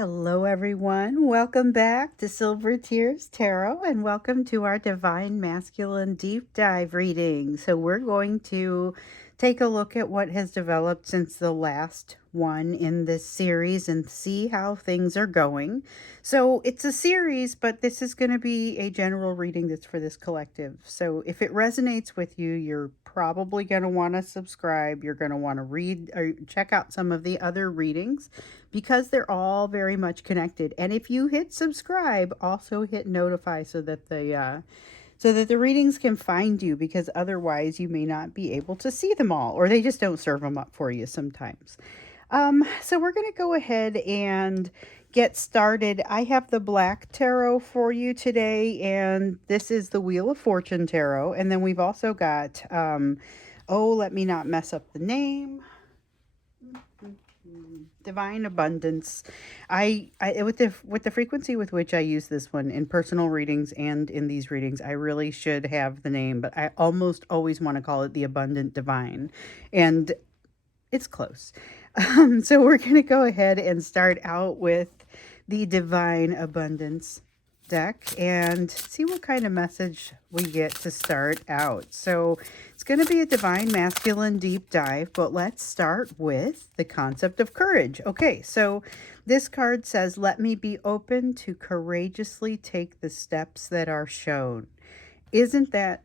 Hello, everyone. Welcome back to Silver Tears Tarot, and welcome to our Divine Masculine Deep Dive reading. So, we're going to take a look at what has developed since the last one in this series and see how things are going. So, it's a series, but this is going to be a general reading that's for this collective. So, if it resonates with you, you're probably going to want to subscribe. You're going to want to read or check out some of the other readings because they're all very much connected. And if you hit subscribe, also hit notify so that the readings can find you, because otherwise you may not be able to see them all, or they just don't serve them up for you sometimes. So we're going to go ahead and get started. I have the Black Tarot for you today, and this is the Wheel of Fortune Tarot. And then we've also got, let me not mess up the name. Divine Abundance. I with the frequency with which I use this one in personal readings and in these readings, I really should have the name, but I almost always want to call it the Abundant Divine, and it's close. So we're going to go ahead and start out with the Divine Abundance deck and see what kind of message we get to start out. So it's going to be a Divine Masculine deep dive, but let's start with the concept of courage. Okay, so this card says, "Let me be open to courageously take the steps that are shown." Isn't that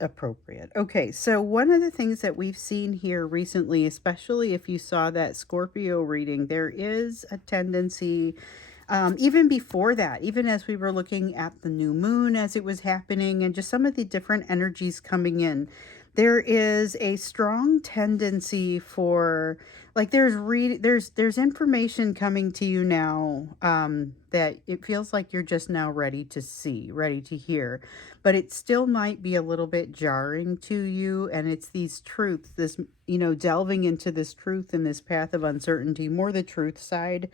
appropriate? Okay, so one of the things that we've seen here recently, especially if you saw that Scorpio reading, there is a tendency, even before that, even as we were looking at the new moon as it was happening and just some of the different energies coming in, there is a strong tendency for, like, there's information coming to you now, that it feels like you're just now ready to see, ready to hear, but it still might be a little bit jarring to you. And it's these truths, this, delving into this truth and this path of uncertainty, more the truth side,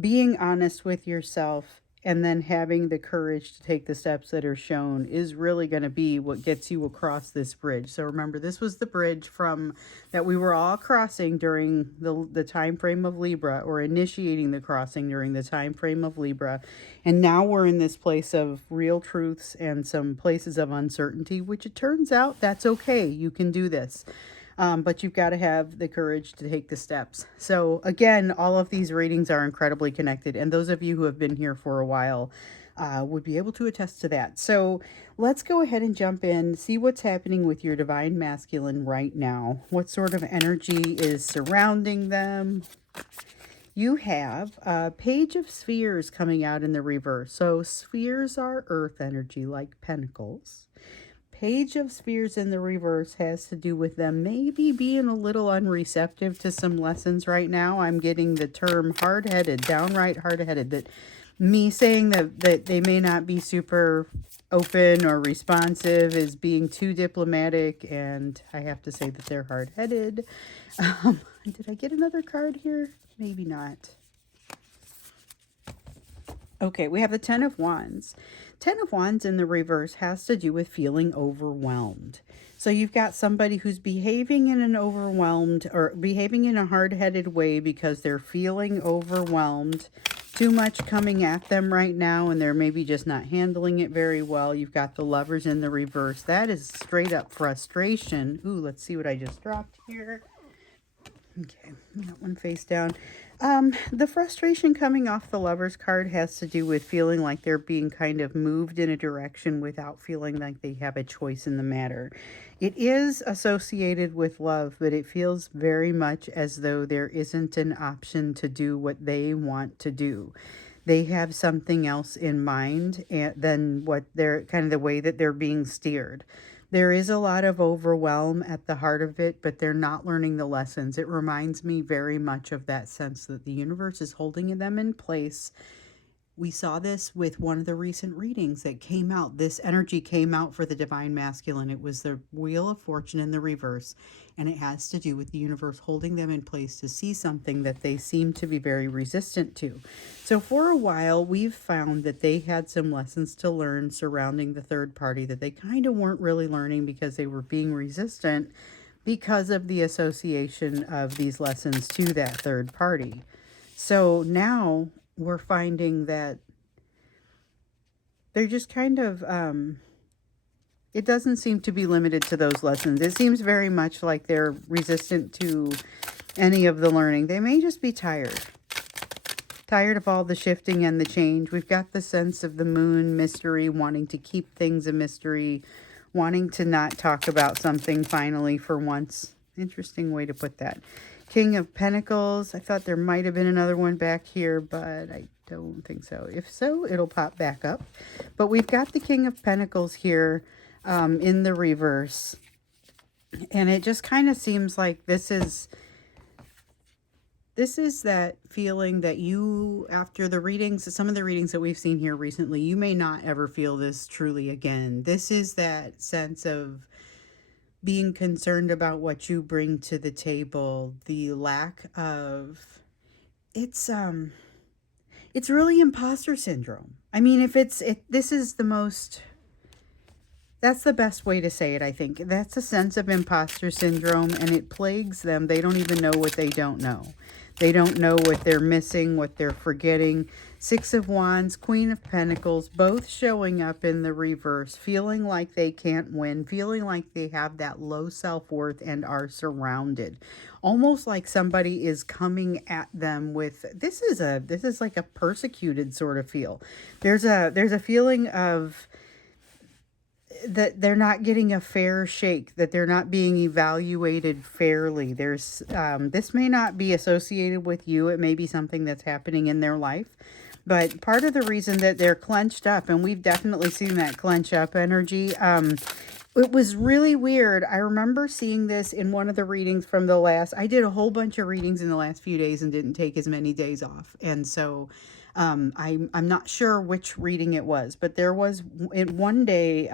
being honest with yourself, and then having the courage to take the steps that are shown is really going to be what gets you across this bridge. So remember, this was the bridge from that we were all crossing during the time frame of Libra, or initiating the crossing during the time frame of Libra. And now we're in this place of real truths and some places of uncertainty, which it turns out that's okay. You can do this. But you've got to have the courage to take the steps. So again, all of these readings are incredibly connected. And those of you who have been here for a while would be able to attest to that. So let's go ahead and jump in, see what's happening with your Divine Masculine right now. What sort of energy is surrounding them? You have a Page of Spheres coming out in the reverse. So spheres are earth energy, like pentacles. Page of Spheres in the reverse has to do with them maybe being a little unreceptive to some lessons right now. I'm getting the term hard-headed, downright hard-headed, that me saying that they may not be super open or responsive is being too diplomatic, and I have to say that they're hard-headed. Did I get another card here? Maybe not. Okay, we have the Ten of Wands. Ten of Wands in the reverse has to do with feeling overwhelmed. So you've got somebody who's behaving in an overwhelmed, or behaving in a hard-headed way because they're feeling overwhelmed. Too much coming at them right now, and they're maybe just not handling it very well. You've got the Lovers in the reverse. That is straight up frustration. Ooh, let's see what I just dropped here. Okay, that one face down. The frustration coming off the Lovers card has to do with feeling like they're being kind of moved in a direction without feeling like they have a choice in the matter. It is associated with love, but it feels very much as though there isn't an option to do what they want to do. They have something else in mind than what they're, kind of the way that they're being steered. There is a lot of overwhelm at the heart of it, but they're not learning the lessons. It reminds me very much of that sense that the universe is holding them in place. We saw this with one of the recent readings that came out. This energy came out for the Divine Masculine. It was the Wheel of Fortune in the reverse, and it has to do with the universe holding them in place to see something that they seem to be very resistant to. So for a while, we've found that they had some lessons to learn surrounding the third party that they kind of weren't really learning because they were being resistant because of the association of these lessons to that third party. So now we're finding that they're just kind of, it doesn't seem to be limited to those lessons. It seems very much like they're resistant to any of the learning. They may just be tired of all the shifting and the change. We've got the sense of the moon mystery, wanting to keep things a mystery, wanting to not talk about something finally for once. Interesting way to put that. King of Pentacles. I thought there might have been another one back here, but I don't think so. If so, it'll pop back up. But we've got the King of Pentacles here in the reverse. And it just kind of seems like this is that feeling that you, after the readings, some of the readings that we've seen here recently, you may not ever feel this truly again. This is that sense of being concerned about what you bring to the table, the lack of, it's really imposter syndrome. I mean, if this is the most, that's the best way to say it, I think. That's a sense of imposter syndrome, and it plagues them. They don't even know what they don't know. They don't know what they're missing, what they're forgetting. Six of Wands, Queen of Pentacles, both showing up in the reverse, feeling like they can't win, feeling like they have that low self-worth and are surrounded. Almost like somebody is coming at them with, this is like a persecuted sort of feel. There's a feeling of that they're not getting a fair shake, that they're not being evaluated fairly. There's this may not be associated with you. It may be something that's happening in their life. But part of the reason that they're clenched up, and we've definitely seen that clench up energy, it was really weird. I remember seeing this in one of the readings from the last, I did a whole bunch of readings in the last few days and didn't take as many days off. And so I'm not sure which reading it was, but there was in one day,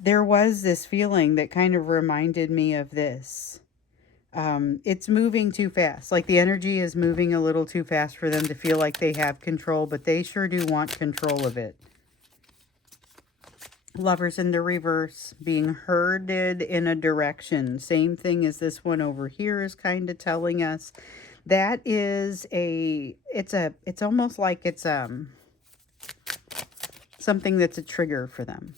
there was this feeling that kind of reminded me of this. It's moving too fast. Like the energy is moving a little too fast for them to feel like they have control, but they sure do want control of it. Lovers in the reverse, being herded in a direction. Same thing as this one over here is kind of telling us. That is it's almost like it's something that's a trigger for them.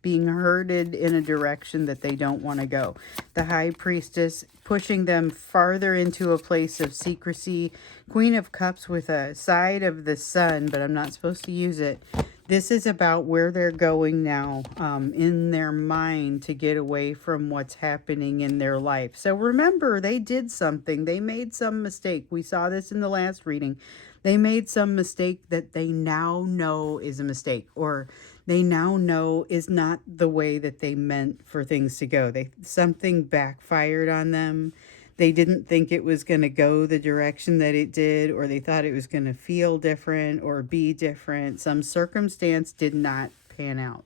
Being herded in a direction that they don't want to go. The High Priestess pushing them farther into a place of secrecy. Queen of Cups with a side of the sun, but I'm not supposed to use it. This is about where they're going now in their mind to get away from what's happening in their life. So remember, they did something. They made some mistake. We saw this in the last reading. They made some mistake that they now know is a mistake, or they now know is not the way that they meant for things to go. Something backfired on them. They didn't think it was going to go the direction that it did, or they thought it was going to feel different or be different. Some circumstance did not pan out.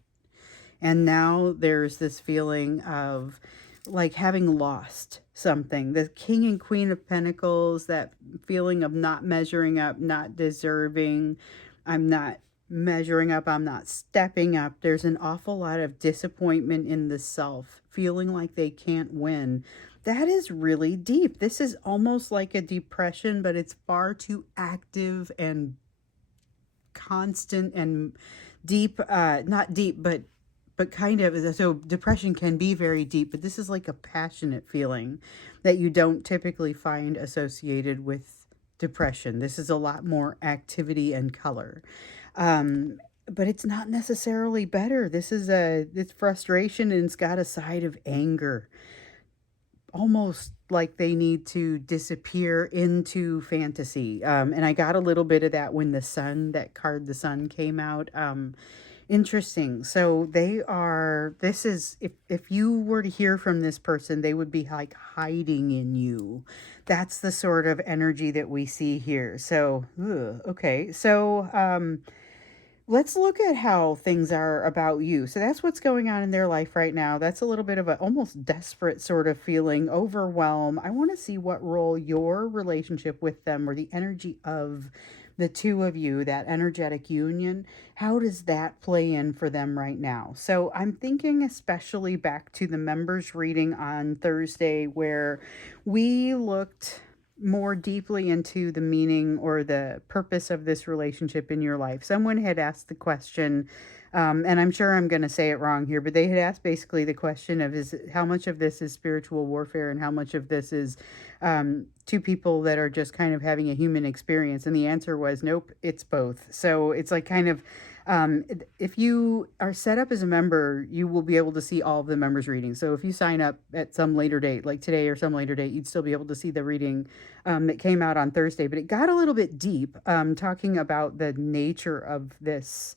And now there's this feeling of like having lost something. The King and Queen of Pentacles, that feeling of not measuring up, not deserving. I'm not measuring up, I'm not stepping up. There's an awful lot of disappointment in the self, feeling like they can't win. That is really deep. This is almost like a depression, but it's far too active and constant and deep. Not deep, but kind of. So depression can be very deep, but this is like a passionate feeling that you don't typically find associated with depression. This is a lot more activity and color. But it's not necessarily better. It's frustration, and it's got a side of anger. Almost like they need to disappear into fantasy. And I got a little bit of that when that card, the sun, came out. Interesting. So if you were to hear from this person, they would be like hiding in you. That's the sort of energy that we see here. So, okay. So, let's look at how things are about you. So that's what's going on in their life right now. That's a little bit of a almost desperate sort of feeling, overwhelm. I want to see what role your relationship with them, or the energy of the two of you, that energetic union, how does that play in for them right now? So I'm thinking especially back to the members reading on Thursday, where we looked more deeply into the meaning or the purpose of this relationship in your life. Someone had asked the question, and I'm sure I'm going to say it wrong here, but they had asked basically the question of is how much of this is spiritual warfare and how much of this is two people that are just kind of having a human experience. And the answer was nope, it's both. So it's like kind of if you are set up as a member, you will be able to see all of the members' readings. So if you sign up at some later date, like today or some later date, you'd still be able to see the reading that came out on Thursday. But it got a little bit deep, talking about the nature of this,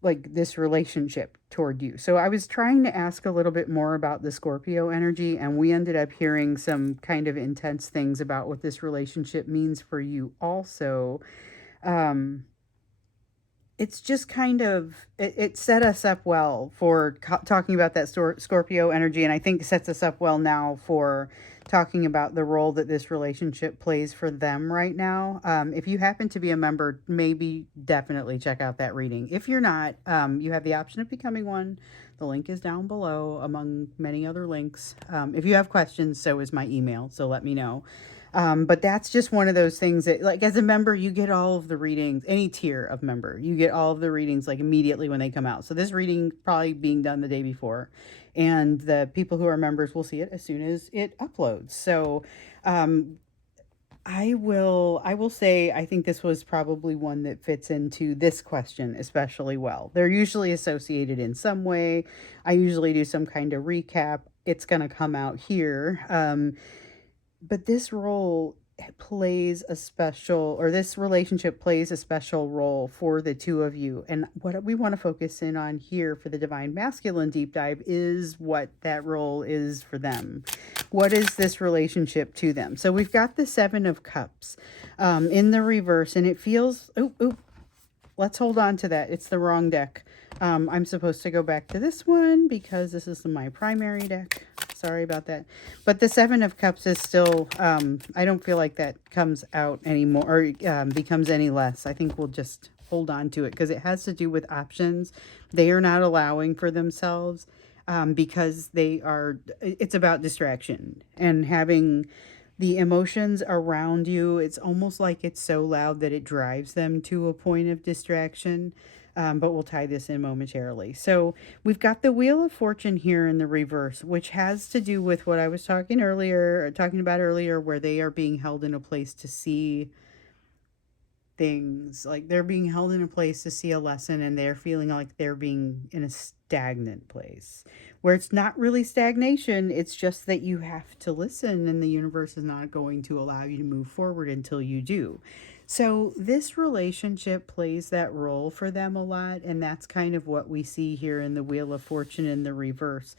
like this relationship toward you. So I was trying to ask a little bit more about the Scorpio energy, and we ended up hearing some kind of intense things about what this relationship means for you also. Um, it's just kind of it set us up well for talking about that Scorpio energy, and I think sets us up well now for talking about the role that this relationship plays for them right now. If you happen to be a member, maybe definitely check out that reading. If you're not, you have the option of becoming one. The link is down below among many other links. If you have questions, so is my email, so let me know. But that's just one of those things that, like, as a member, you get all of the readings, any tier of member, you get all of the readings like immediately when they come out. So this reading probably being done the day before, and the people who are members will see it as soon as it uploads. So, I will say I think this was probably one that fits into this question especially well. They're usually associated in some way. I usually do some kind of recap. It's going to come out here. But this role plays a special, or this relationship plays a special role for the two of you. And what we want to focus in on here for the Divine Masculine deep dive is what that role is for them. What is this relationship to them? So we've got the Seven of Cups in the reverse, and it feels, let's hold on to that. It's the wrong deck. I'm supposed to go back to this one because this is my primary deck. Sorry about that. But the Seven of Cups is still, I don't feel like that comes out anymore or becomes any less. I think we'll just hold on to it because it has to do with options they are not allowing for themselves because it's about distraction and having the emotions around you. It's almost like it's so loud that it drives them to a point of distraction. But we'll tie this in momentarily. So we've got the Wheel of Fortune here in the reverse, which has to do with what I was talking about earlier, where they are being held in a place to see things. Like they're being held in a place to see a lesson, and they're feeling like they're being in a stagnant place where it's not really stagnation. It's just that you have to listen, and the universe is not going to allow you to move forward until you do. So this relationship plays that role for them a lot, and that's kind of what we see here in the Wheel of Fortune in the reverse.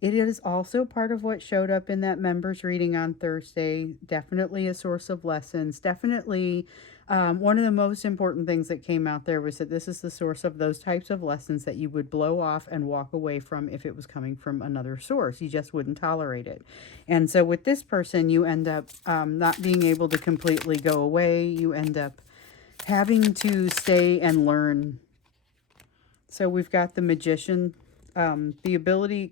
It is also part of what showed up in that members reading on Thursday. Definitely a source of lessons. Definitely one of the most important things that came out there was that this is the source of those types of lessons that you would blow off and walk away from if it was coming from another source. You just wouldn't tolerate it. And so with this person, you end up not being able to completely go away. You end up having to stay and learn. So we've got the Magician, the ability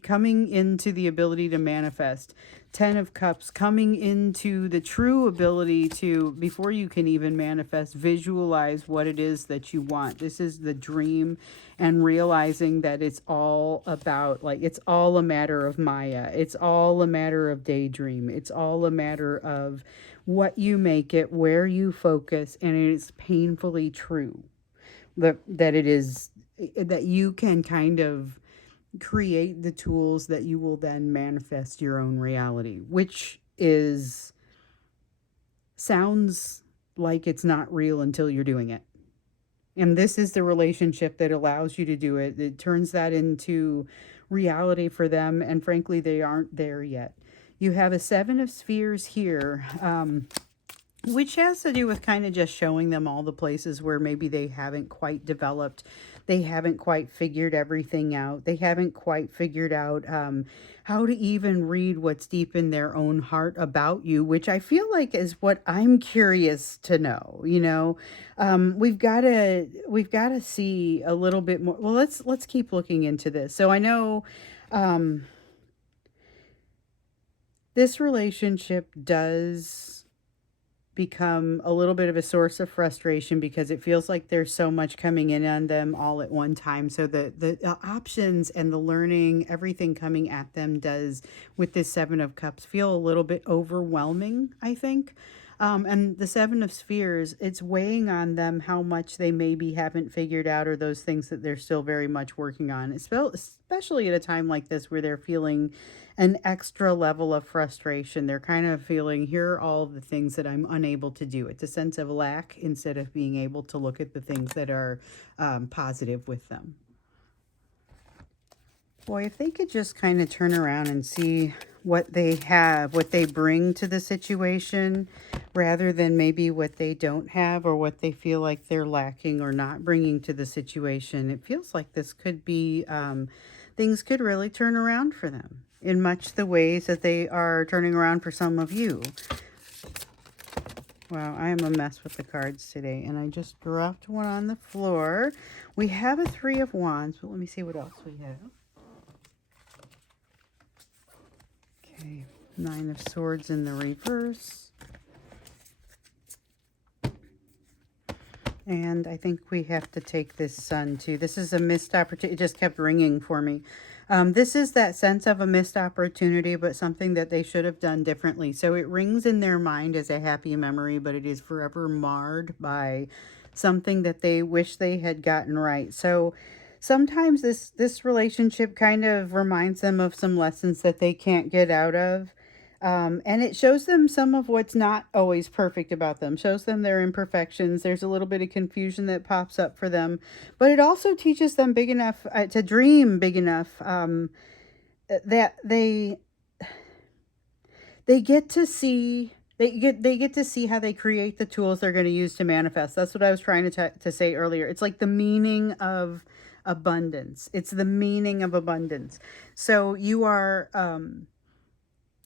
to manifest. 10 of Cups, coming into the true ability to, before you can even manifest, visualize what it is that you want. This is the dream, and realizing that it's all about, like, it's all a matter of Maya. It's all a matter of daydream. It's all a matter of what you make it, where you focus, and it is painfully true that it is, that you can kind of create the tools that you will then manifest your own reality, which sounds like it's not real until you're doing it. And this is the relationship that allows you to do it. It turns that into reality for them, and frankly, they aren't there yet. You have a Seven of Spheres here, which has to do with kind of just showing them all the places where maybe they haven't quite developed. They haven't quite figured everything out. They haven't quite figured out how to even read what's deep in their own heart about you, which I feel like is what I'm curious to know. We've got to see a little bit more. Well, let's keep looking into this. So I know This relationship does become a little bit of a source of frustration because it feels like there's so much coming in on them all at one time. So the options and the learning, everything coming at them does with this Seven of Cups feel a little bit overwhelming, I think. And the Seven of Spheres, it's weighing on them how much they maybe haven't figured out or those things that they're still very much working on, especially at a time like this where they're feeling an extra level of frustration. They're kind of feeling, here are all of the things that I'm unable to do. It's a sense of lack instead of being able to look at the things that are positive with them. Boy, if they could just kind of turn around and see what they have, what they bring to the situation, rather than maybe what they don't have or what they feel like they're lacking or not bringing to the situation, it feels like this could be, things could really turn around for them in much the ways that they are turning around for some of you. Wow, I am a mess with the cards today, and I just dropped one on the floor. We have a Three of Wands, but let me see what else we have. Okay, Nine of Swords in the reverse. And I think we have to take this Sun too. This is a missed opportunity. It just kept ringing for me. This is that sense of a missed opportunity, but something that they should have done differently. So it rings in their mind as a happy memory, but it is forever marred by something that they wish they had gotten right. So sometimes this relationship kind of reminds them of some lessons that they can't get out of. And it shows them some of what's not always perfect about them, shows them their imperfections. There's a little bit of confusion that pops up for them, but it also teaches them big enough to dream big enough that they get to see they get to see how they create the tools they're going to use to manifest. That's what I was trying to say earlier. It's like the meaning of abundance. It's the meaning of abundance. So you are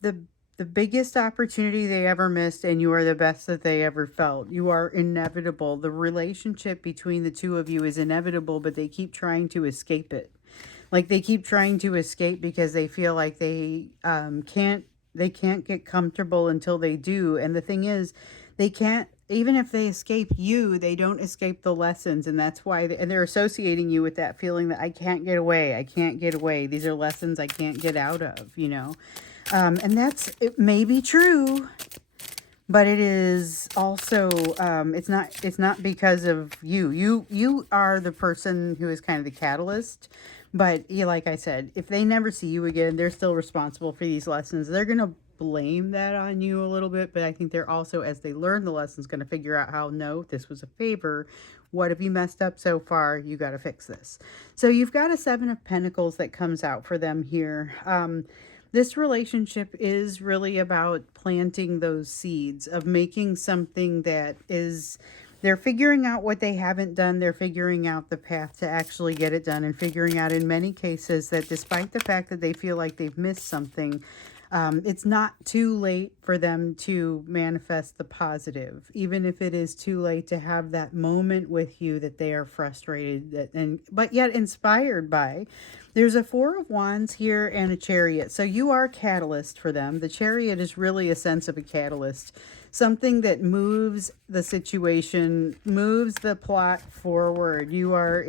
the biggest opportunity they ever missed, and you are the best that they ever felt. You are inevitable. The relationship between the two of you is inevitable, but they keep trying to escape it. Like they keep trying to escape because they feel like they can't get comfortable until they do. And the thing is, they can't, even if they escape you, they don't escape the lessons. And that's why and they're associating you with that feeling that I can't get away. I can't get away. These are lessons I can't get out of, you know. And it may be true, but it is also, it's not because of you. You are the person who is kind of the catalyst. But like I said, if they never see you again, they're still responsible for these lessons. They're going to blame that on you a little bit, but I think they're also, as they learn the lessons, going to figure out how, no, this was a favor. What have you messed up so far? You got to fix this. So you've got a Seven of Pentacles that comes out for them here. This relationship is really about planting those seeds of making something that is, they're figuring out what they haven't done. They're figuring out the path to actually get it done, and figuring out in many cases that despite the fact that they feel like they've missed something, it's not too late for them to manifest the positive, even if it is too late to have that moment with you that they are frustrated but yet inspired by. There's a Four of Wands here and a Chariot. So you are a catalyst for them. The Chariot is really a sense of a catalyst, something that moves the situation, moves the plot forward. You are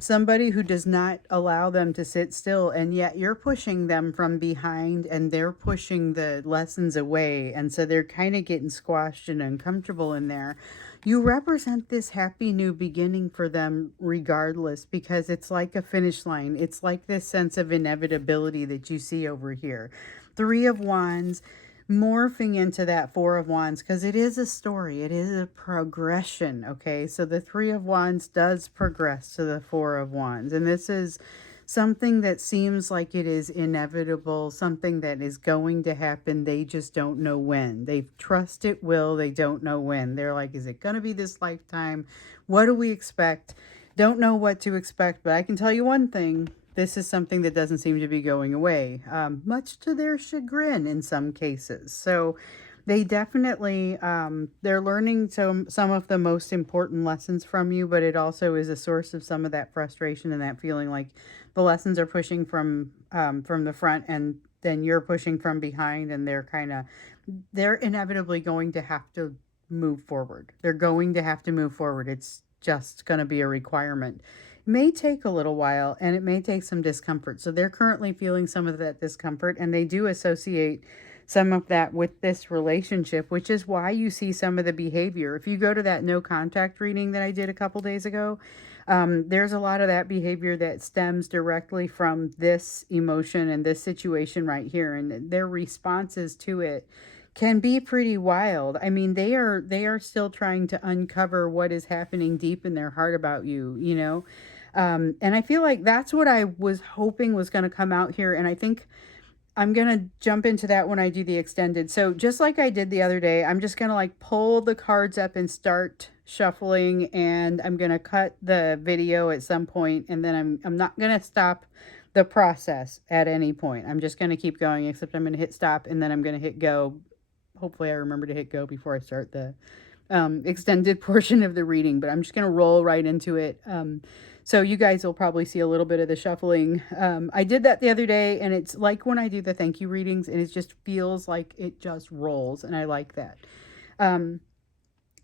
somebody who does not allow them to sit still, and yet you're pushing them from behind, and they're pushing the lessons away, and so they're kind of getting squashed and uncomfortable in there. You represent this happy new beginning for them regardless, because it's like a finish line. It's like this sense of inevitability that you see over here. Three of Wands morphing into that Four of Wands, because it is a story. It is a progression, okay? So the Three of Wands does progress to the Four of Wands, and this is something that seems like it is inevitable, something that is going to happen. They just don't know when. They trust it will. They don't know when. They're like, is it going to be this lifetime? What do we expect? Don't know what to expect, but I can tell you one thing. This is something that doesn't seem to be going away, much to their chagrin in some cases. So they definitely, they're learning some of the most important lessons from you, but it also is a source of some of that frustration and that feeling like the lessons are pushing from the front, and then you're pushing from behind, and they're inevitably going to have to move forward. They're going to have to move forward. It's just going to be a requirement. It may take a little while, and it may take some discomfort. So they're currently feeling some of that discomfort, and they do associate some of that with this relationship, which is why you see some of the behavior. If you go to that no contact reading that I did a couple days ago, there's a lot of that behavior that stems directly from this emotion and this situation right here, and their responses to it can be pretty wild. I mean, they are still trying to uncover what is happening deep in their heart about you, you know? And I feel like that's what I was hoping was going to come out here. And I think I'm going to jump into that when I do the extended. So just like I did the other day, I'm just going to like pull the cards up and start shuffling, and I'm going to cut the video at some point, and then I'm not going to stop the process at any point. I'm just going to keep going, except I'm going to hit stop, and then I'm going to hit go. Hopefully I remember to hit go before I start the extended portion of the reading, but I'm just going to roll right into it. So you guys will probably see a little bit of the shuffling. I did that the other day, and it's like when I do the thank you readings, and it just feels like it just rolls, and I like that.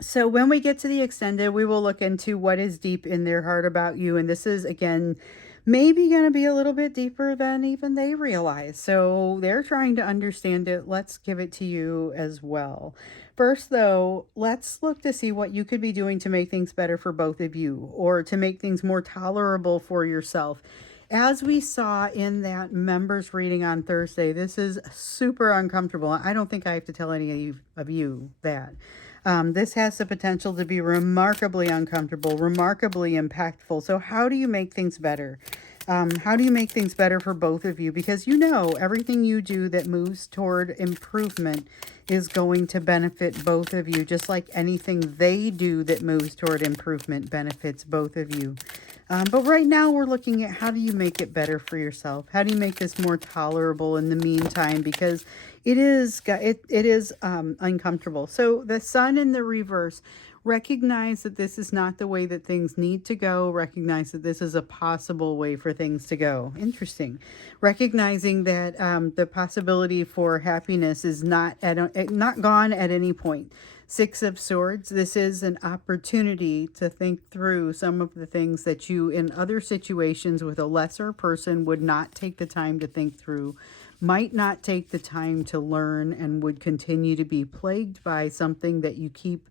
So when we get to the extended, we will look into what is deep in their heart about you, and this is, again, maybe going to be a little bit deeper than even they realize. So they're trying to understand it. Let's give it to you as well. First, though, let's look to see what you could be doing to make things better for both of you, or to make things more tolerable for yourself. As we saw in that members reading on Thursday, this is super uncomfortable. I don't think I have to tell any of you that. This has the potential to be remarkably uncomfortable, remarkably impactful. So how do you make things better? How do you make things better for both of you? Because you know everything you do that moves toward improvement is going to benefit both of you, just like anything they do that moves toward improvement benefits both of you. But right now we're looking at how do you make it better for yourself? How do you make this more tolerable in the meantime? Because it is uncomfortable. So the sun in the reverse, recognize that this is not the way that things need to go. Recognize that this is a possible way for things to go. Interesting. Recognizing that the possibility for happiness is not gone at any point. Six of Swords, this is an opportunity to think through some of the things that you in other situations with a lesser person would not take the time to think through, might not take the time to learn, and would continue to be plagued by something that you keep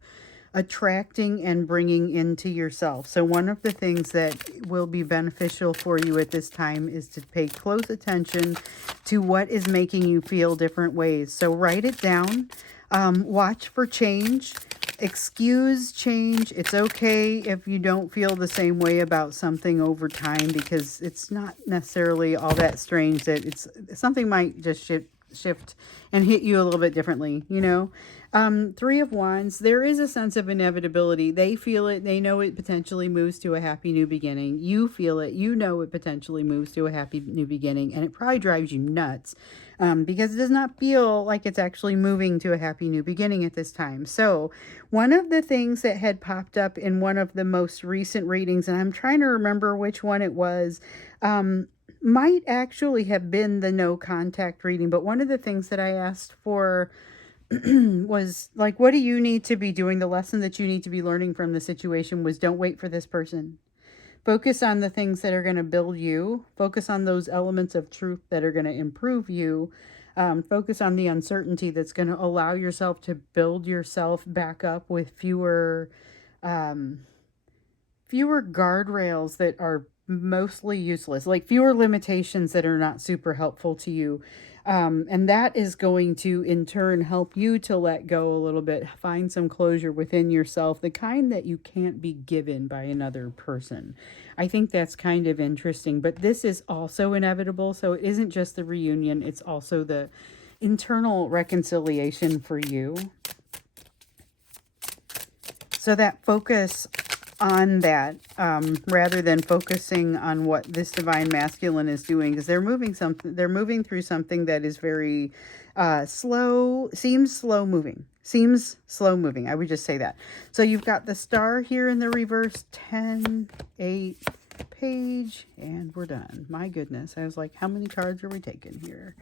attracting and bringing into yourself. So one of the things that will be beneficial for you at this time is to pay close attention to what is making you feel different ways. So write it down. Watch for change. Excuse change. It's okay if you don't feel the same way about something over time, because it's not necessarily all that strange that something might just shift and hit you a little bit differently, you know. Three of Wands, there is a sense of inevitability. They feel it. They know it potentially moves to a happy new beginning. You feel it. You know it potentially moves to a happy new beginning, and it probably drives you nuts because it does not feel like it's actually moving to a happy new beginning at this time. So one of the things that had popped up in one of the most recent readings, and I'm trying to remember which one it was, might actually have been the no contact reading, but one of the things that I asked for was like, what do you need to be doing? The lesson that you need to be learning from the situation was, don't wait for this person. Focus on the things that are going to build you. Focus on those elements of truth that are going to improve you. Focus on the uncertainty that's going to allow yourself to build yourself back up with fewer guardrails that are mostly useless, like fewer limitations that are not super helpful to you. And that is going to in turn help you to let go a little bit, find some closure within yourself, the kind that you can't be given by another person. I think that's kind of interesting, but this is also inevitable. So it isn't just the reunion, it's also the internal reconciliation for you. So that focus on that, rather than focusing on what this divine masculine is doing, because they're moving through something that is very seems slow moving. I would just say that. So you've got the star here in the reverse, 10, 8, page, and we're done. My goodness. I was like, how many cards are we taking here?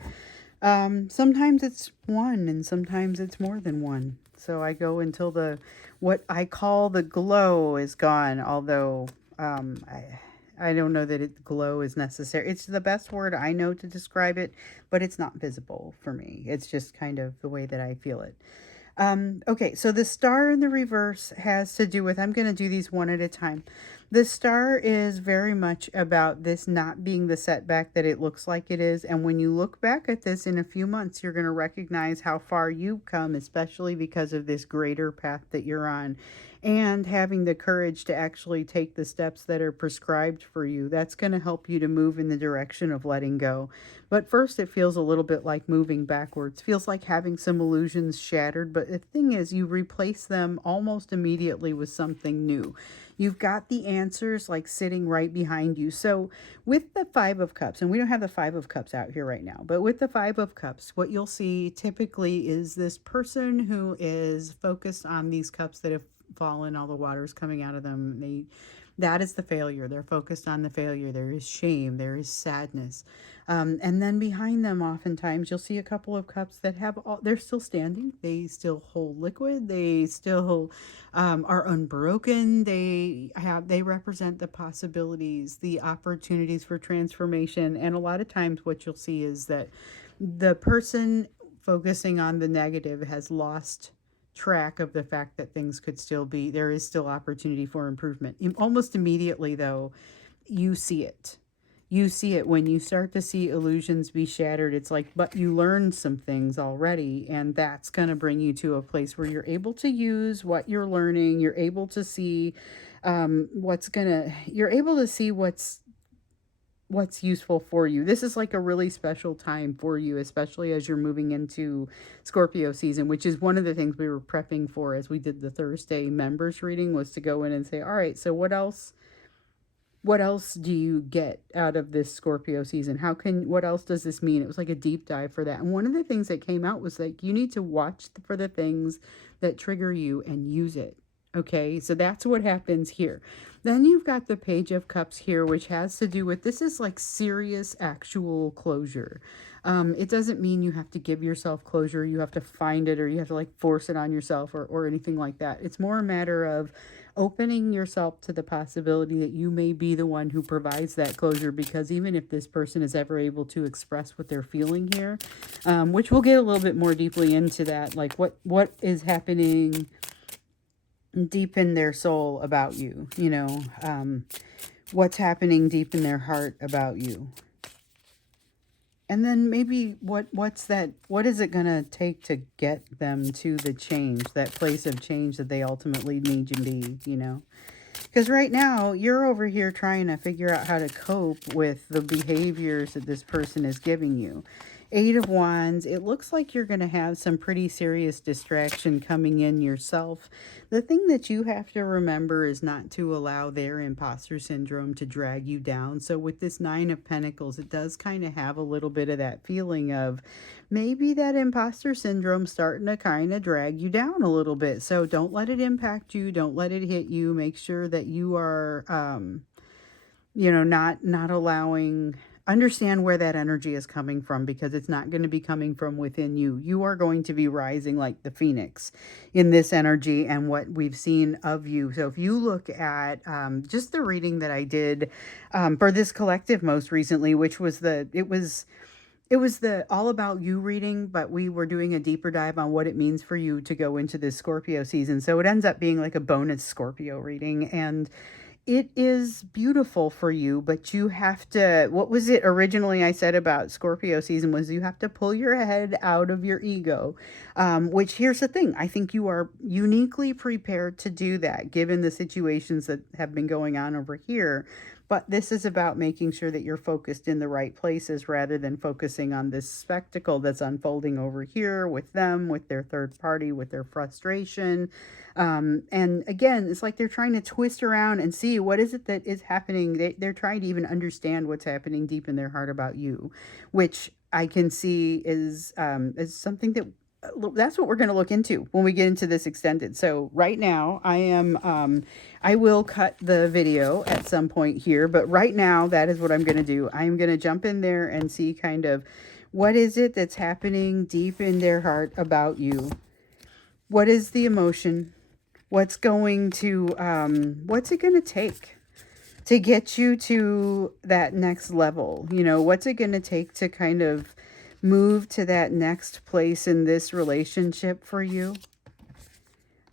Sometimes it's one and sometimes it's more than one. So I go until what I call the glow is gone, although I don't know that glow is necessary. It's the best word I know to describe it, but it's not visible for me. It's just kind of the way that I feel it. Okay, so the star in the reverse has to do with, I'm going to do these one at a time. The star is very much about this not being the setback that it looks like it is. And when you look back at this in a few months, you're going to recognize how far you've come, especially because of this greater path that you're on. And having the courage to actually take the steps that are prescribed for you. That's going to help you to move in the direction of letting go. But first, it feels a little bit like moving backwards. Feels like having some illusions shattered. But the thing is, you replace them almost immediately with something new. You've got the answers like sitting right behind you. So with the Five of Cups, and we don't have the Five of Cups out here right now, but with the Five of Cups, what you'll see typically is this person who is focused on these cups that have fallen, all the water's coming out of them. That is the failure. They're focused on the failure. There is shame. There is sadness. And then behind them, oftentimes, you'll see a couple of cups that they're still standing. They still hold liquid. They still are unbroken. They represent the possibilities, the opportunities for transformation. And a lot of times what you'll see is that the person focusing on the negative has lost track of the fact that things could still be, there is still opportunity for improvement. Almost immediately, though, you see it. You see it when you start to see illusions be shattered. It's like, but you learned some things already, and that's going to bring you to a place where you're able to use what you're learning. You're able to see you're able to see what's useful for you. This is like a really special time for you, especially as you're moving into Scorpio season, which is one of the things we were prepping for as we did the Thursday members reading, was to go in and say, all right, so what else do you get out of this Scorpio season? What else does this mean? It was like a deep dive for that. And one of the things that came out was like, you need to watch for the things that trigger you and use it. Okay, so that's what happens here. Then you've got the Page of Cups here, which has to do with, this is like serious actual closure. It doesn't mean you have to give yourself closure, you have to find it, or you have to like force it on yourself or anything like that. It's more a matter of opening yourself to the possibility that you may be the one who provides that closure, because even if this person is ever able to express what they're feeling here, which we'll get a little bit more deeply into that, like what is happening deep in their soul about you, what's happening deep in their heart about you. And then maybe what is it going to take to get them to the change, that place of change that they ultimately need to be, Because right now, you're over here trying to figure out how to cope with the behaviors that this person is giving you. Eight of Wands, it looks like you're going to have some pretty serious distraction coming in yourself. The thing that you have to remember is not to allow their imposter syndrome to drag you down. So with this Nine of Pentacles, it does kind of have a little bit of that feeling of maybe that imposter syndrome starting to kind of drag you down a little bit. So don't let it impact you. Don't let it hit you. Make sure that you are, not allowing... Understand where that energy is coming from, because it's not going to be coming from within you. You are going to be rising like the phoenix in this energy and what we've seen of you. So if you look at just the reading that I did for this collective most recently, which was it was the All About You reading, but we were doing a deeper dive on what it means for you to go into this Scorpio season. So it ends up being like a bonus Scorpio reading, and it is beautiful for you, but you have to, what was it originally I said about Scorpio season was you have to pull your head out of your ego, which here's the thing. I think you are uniquely prepared to do that given the situations that have been going on over here. But this is about making sure that you're focused in the right places rather than focusing on this spectacle that's unfolding over here with them, with their third party, with their frustration. And again, it's like they're trying to twist around and see what is it that is happening. They're trying to even understand what's happening deep in their heart about you, which I can see is something that that's what we're going to look into when we get into this extended. So right now I will cut the video at some point here, but right now that is what I'm going to do. I'm going to jump in there and see kind of What is it that's happening deep in their heart about you? What is the emotion? What's going to, what's it going to take to get you to that next level? You know, what's it going to take to kind of move to that next place in this relationship for you?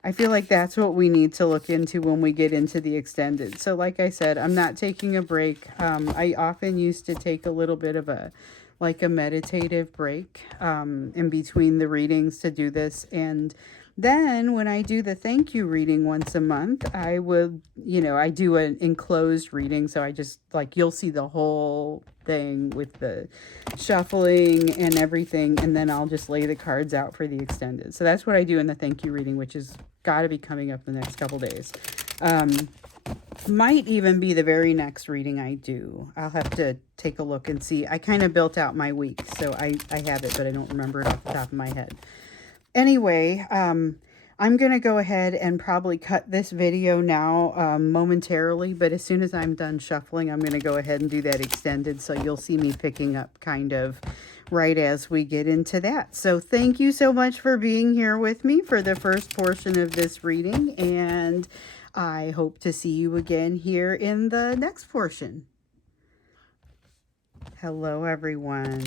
I feel like that's what we need to look into when we get into the extended. So like I said, I'm not taking a break. I often used to take a little bit of a, like a meditative break in between the readings to do this. And then when I do the thank you reading once a month, I will, you know, I do an enclosed reading. So I just like, you'll see the whole thing with the shuffling and everything. And then I'll just lay the cards out for the extended. So that's what I do in the thank you reading, which is got to be coming up the next couple days. Might even be the very next reading I do. I'll have to take a look and see. I kind of built out my week, so I have it, but I don't remember it off the top of my head. Anyway, I'm going to go ahead and probably cut this video now momentarily, but as soon as I'm done shuffling, I'm going to go ahead and do that extended, so you'll see me picking up kind of right as we get into that. So thank you so much for being here with me for the first portion of this reading, and I hope to see you again here in the next portion. Hello, everyone.